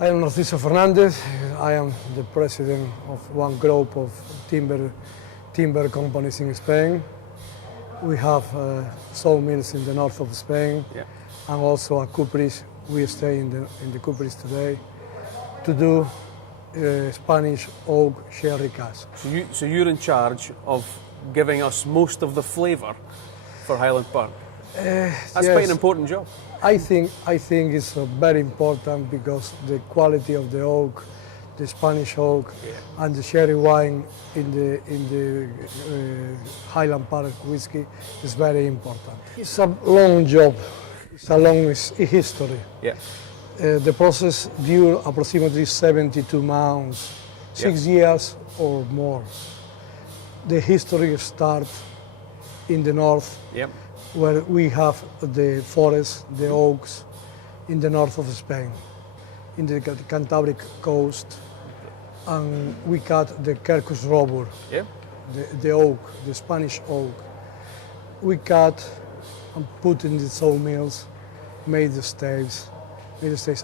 I am Narciso Fernandez. I am the president of one group of timber companies in Spain. We have sawmills in the north of Spain, Yeah. and also a cooperage. We stay in the cooperage today to do Spanish oak sherry cask. So you're in charge of giving us most of the flavour for Highland Park. That's quite an important job. I think it's very important because the quality of the oak, the Spanish oak, and the sherry wine in the Highland Park whiskey is very important. It's a long job. It's a long history. Yeah. The process dure approximately 72 months, 6 years or more. The history starts in the north, Yep. where we have the forests, the oaks, in the north of Spain, in the Cantabric coast, and we cut the Quercus robur, Yeah. the oak, the Spanish oak. We cut and put in the sawmills, made the staves,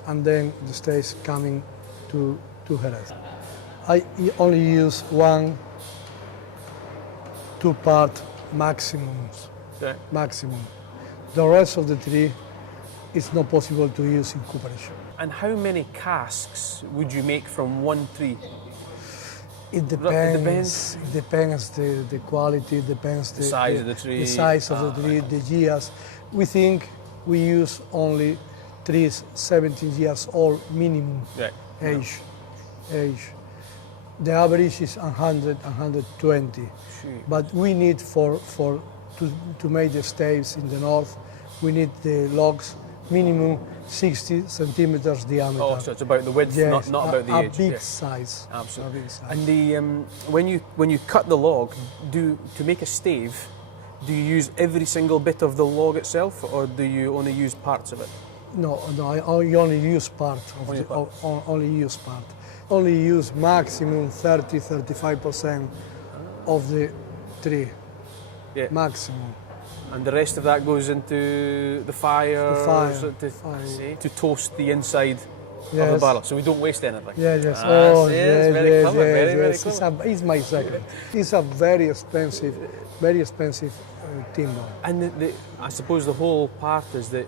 and then the staves coming to Jerez. I only use 1-2 part maximums. Okay. Maximum. The rest of the tree is not possible to use in cooperage. And how many casks would you make from one tree? It depends. It depends the quality. It depends The size of the tree. The size of the tree, the years. We think we use only trees 17 years old minimum age. The average is 100, 120. But we need to make the staves in the north, we need the logs minimum 60 centimeters diameter. Oh, so it's about the width, yes, not about the age. A big size. Absolutely. A big size. And when you cut the log, to make a stave, do you use every single bit of the log itself, or do you only use parts of it? No, I only use part of only use part. Only use maximum 30-35% of the tree. Yeah. Maximum. And the rest of that goes into the fire, to toast the inside of the barrel, so we don't waste anything. Yes. Yes, very clever, very clever. It's my secret. It's a very expensive timber. And I suppose the whole part is that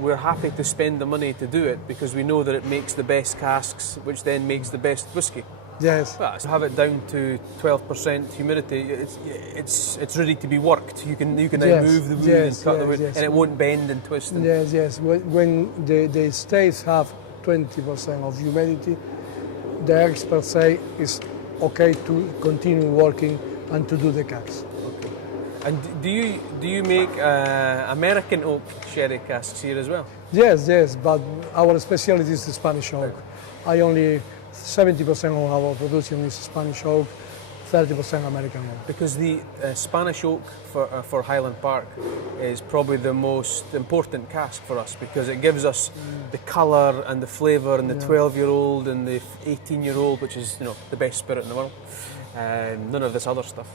we're happy to spend the money to do it because we know that it makes the best casks, which then makes the best whiskey. Yes. Well, to have it down to 12% humidity, it's ready to be worked. You can now move the wood and cut the wood, and it won't bend and twist. Yes. When the staves have 20% of humidity, the experts say it's okay to continue working and to do the casks. Okay. And do you make American oak sherry casks here as well? Yes, but our specialty is the Spanish oak. I only 70% of our production is Spanish oak, 30% American oak. Because the Spanish oak for Highland Park is probably the most important cask for us because it gives us the colour and the flavour and the 12-year-old and the 18-year-old, which is the best spirit in the world. None of this other stuff.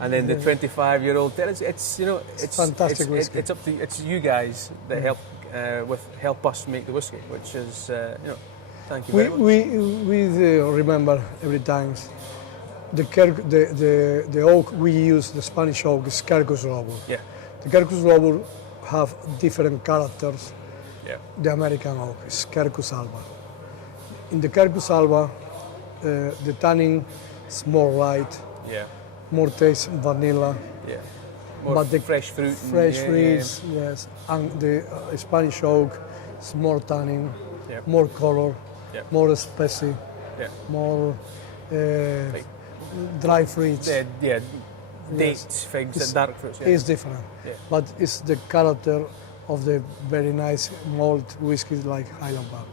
And then the 25-year-old, it's fantastic whiskey. It's you guys that help us make the whiskey, which is thank you very much. We remember every time the oak we use, the Spanish oak, is Quercus robur. Yeah. The Quercus robur have different characters. Yeah. The American oak is Quercus alba. In the Quercus alba, the tannin is more light. Yeah. More taste vanilla. Yeah. More fresh fruit. Fresh fruits, yes. And the Spanish oak is more tannin, more color, more spicy, more dry fruits. Dates, figs, and dark fruits. It's different, but it's the character of the very nice malt whiskey like Highland Park.